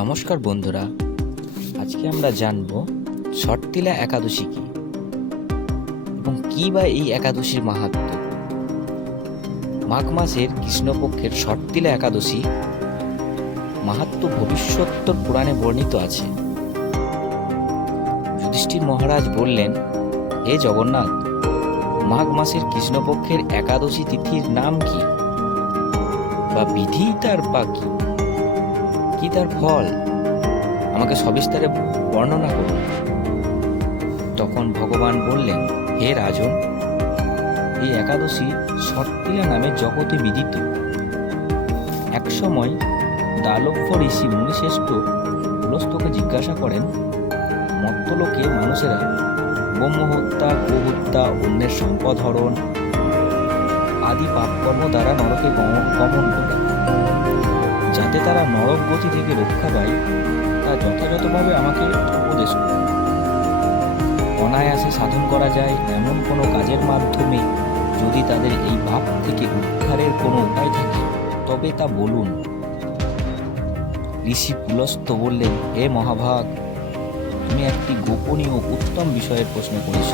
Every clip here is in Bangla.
নমস্কার বন্ধুরা, আজকে আমরা জানব ছটতিলা একাদশী কি এবং কি বা এই একাদশীর মাহাত্ম? মাঘ মাসের কৃষ্ণপক্ষের ছটতিলা একাদশী মাহাত্ম ভবিষ্যত্তর পুরাণে বর্ণিত আছে। যুধিষ্ঠির মহারাজ বললেন, হে জগন্নাথ, মাঘ মাসের কৃষ্ণপক্ষের একাদশী তিথির নাম কি? বা বিধি তার বা কি তার ফল? আমাকে সবিস্তারে বর্ণনা করুন। তখন ভগবান বললেন, হে রাজন, এই একাদশী সট্টিলা নামে জগতে বিদিত। একসময় দালব্য ঋষি মুনিশ্রেষ্ঠ পুলস্তকে জিজ্ঞাসা করেন, মত্তলোকে মানুষেরা ব্রহ্মহত্যা গোহত্যা অন্যের সম্পদ হরণ আদি পাপকর্ম দ্বারা নরকে গম- গমন করে যাতে তারা নরক গতি থেকে রক্ষা পায়, তা যথাযথভাবে আমাকে উপদেশ করুন। অনায়াসে সাধন করা যায় এমন কোনো কাজের মাধ্যমে যদি তাদের এই ভাব থেকে উদ্ধারের কোনো উপায় থাকে, তবে তা বলুন। ঋষি পুলস্ত বললেন, হে মহাভাগ, তুমি একটি গোপনীয় উত্তম বিষয়ের প্রশ্ন করেছ।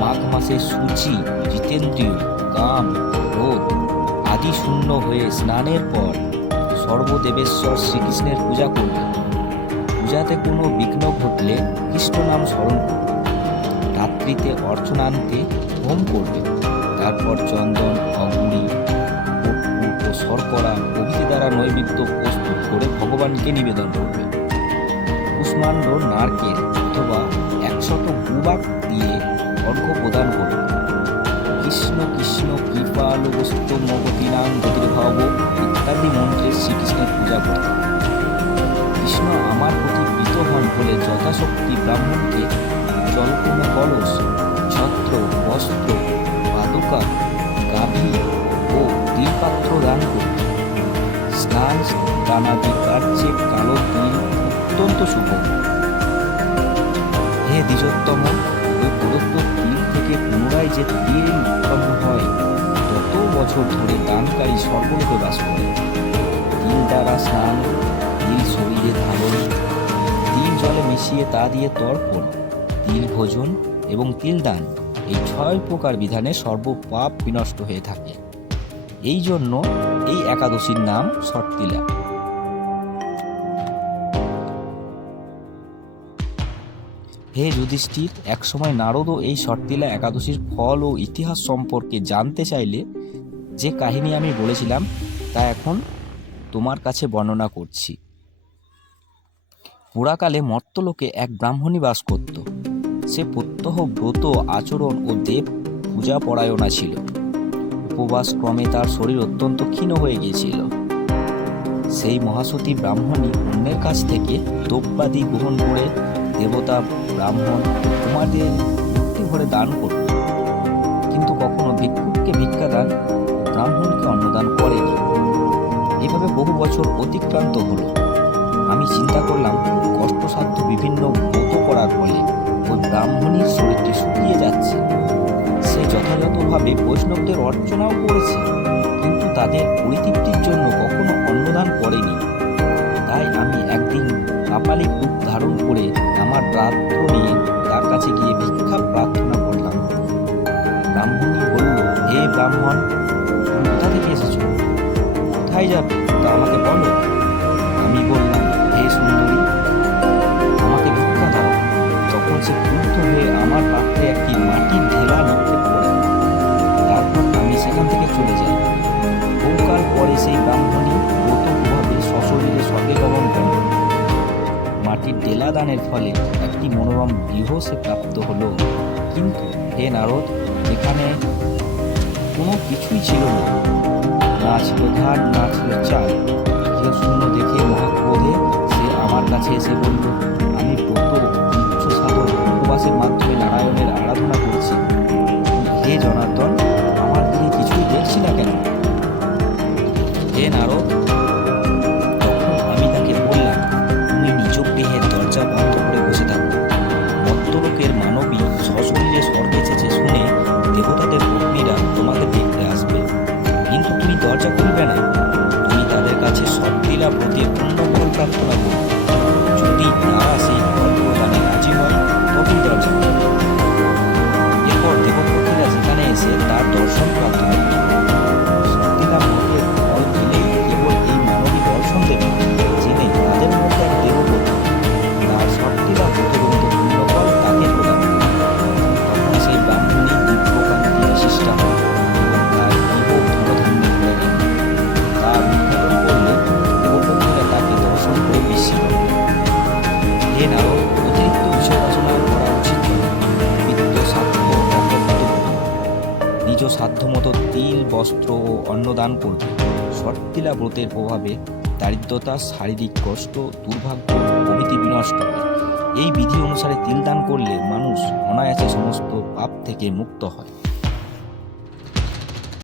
মাঘ মাসে সূচি, জিতেন্দ্রীয়, কাম, ক্রোধ আদি শূন্য হয়ে স্নানের পর সর্বদেবেশ্বর শ্রীকৃষ্ণের পূজা করবে। পূজাতে কোনো বিঘ্ন ঘটলে কৃষ্ণ নাম স্মরণ করবে। রাত্রিতে অর্চনান্তে হোম করবে। তারপর চন্দন, অগ্নি ও শর্করা প্রভৃতি দ্বারা নৈবেদ্য প্রস্তুত করে ভগবানকে নিবেদন করবে। কুষ্মাণ্ড নারকেল অথবা একশত গুবাক দিয়ে অর্ঘ্য প্রদান করবে। কৃষ্ণ কৃষ্ণ কৃপালবস্ত মগতিনাং গতির্ভাব ইত্যাদি মন্ত্রে শ্রীকৃষ্ণের পূজা করতে। কৃষ্ণ আমার প্রতি প্রীত হন বলে যথাশক্তি ব্রাহ্মণকে জলপূর্ণ কলস, ছত্র, বস্ত্র, পাদুকা, গাভী ও তিলপাত্র দান করবে স্নান দানাদি কার্যে কালো তিল অত্যন্ত শুভ হে দ্বিজোত্তম ওই প্রদত্ত তিল থেকে পুনরায় যে তিল উৎপন্ন হয় তত বছর ধরে দানকারী সর্বলোকে বাস করে। তিল দ্বারা স্নান তিল শরীরে ধারণ তিল জলে মিশিয়ে তা দিয়ে তর্পণ তিল ভোজন এবং তিল দান, এই ছয় প্রকার বিধানে সর্বপাপ বিনষ্ট হয়ে থাকে। এই জন্য এই একাদশীর নাম সটতিলা হে যুধিষ্ঠির, একসময় নারদও এই শর্তিলা একাদশীর ফল ও ইতিহাস সম্পর্কে জানতে চাইলে যে কাহিনী আমি বলেছিলাম, তা এখন তোমার কাছে বর্ণনা করছি। পুরাকালে মর্তলোকে এক ব্রাহ্মণী বাস করত। সে প্রত্যহ ব্রত, আচরণ ও দেব পূজা পরায়ণা ছিল। উপবাস ক্রমে তার শরীর অত্যন্ত ক্ষীণ হয়ে গিয়েছিল। সেই মহাসতী ব্রাহ্মণী অন্যের কাছ থেকে দ্রব্যাদি গ্রহণ করে দেবতা ব্রাহ্মণ কুমারদের মুক্তি ভরে দান করত। কিন্তু কখনো ভিক্ষুককে ভিক্ষা দান ব্রাহ্মণকে অন্নদান করেনি এভাবে বহু বছর অতিক্রান্ত হলো। আমি চিন্তা করলাম, কষ্টসাধ্য বিভিন্ন ব্রত করার ফলে ওই ব্রাহ্মণীর শরীরটি শুকিয়ে যাচ্ছে। সে যথাযথভাবে বৈষ্ণবদের অর্চনাও করেছে, কিন্তু তাদের পরিতৃপ্তির জন্য প্রার্থনা করলাম। ব্রাহ্মণী বলল, হে ব্রাহ্মণ, তুমি কোথা থেকে এসেছ? কোথায় যাবে? তা আমাকে বলো। আমি বললাম, হে সুন্দরী, আমাকে ভিক্ষা দাও। তখন সে ক্রুদ্ধ হয়ে আমার পাত্রে একটি মাটির ঢেলা করে তারপর আমি সেখান থেকে চলে যাই। বহুকাল পরে সেই ব্রাহ্মণী ব্রতভাবে সশরীরে স্বর্গে দানের ফলে একটি মনোরম গৃহ সে প্রাপ্ত হলো। কিন্তু হে নারদ, এখানে কোনো কিছুই ছিল না। না ছিল ধান না ছিল চাল। শূন্য দেখে মহাক্রোধে সে আমার কাছে এসে বলল, আমি ব্রত উচ্চ সাধন উপবাসের মাধ্যমে নারায়ণের আরাধনা করছি। হে Janardan Putin no contrató la সাধ্যমতো তিল, বস্ত্র ও অন্নদান করবে। শর্তিলা ব্রতের প্রভাবে দারিদ্রতা, শারীরিক কষ্ট, দুর্ভাগ্য, প্রভৃতি বিনষ্ট হয় এই বিধি অনুসারে তিল দান করলে মানুষ অনায়াসে সমস্ত পাপ থেকে মুক্ত হয়।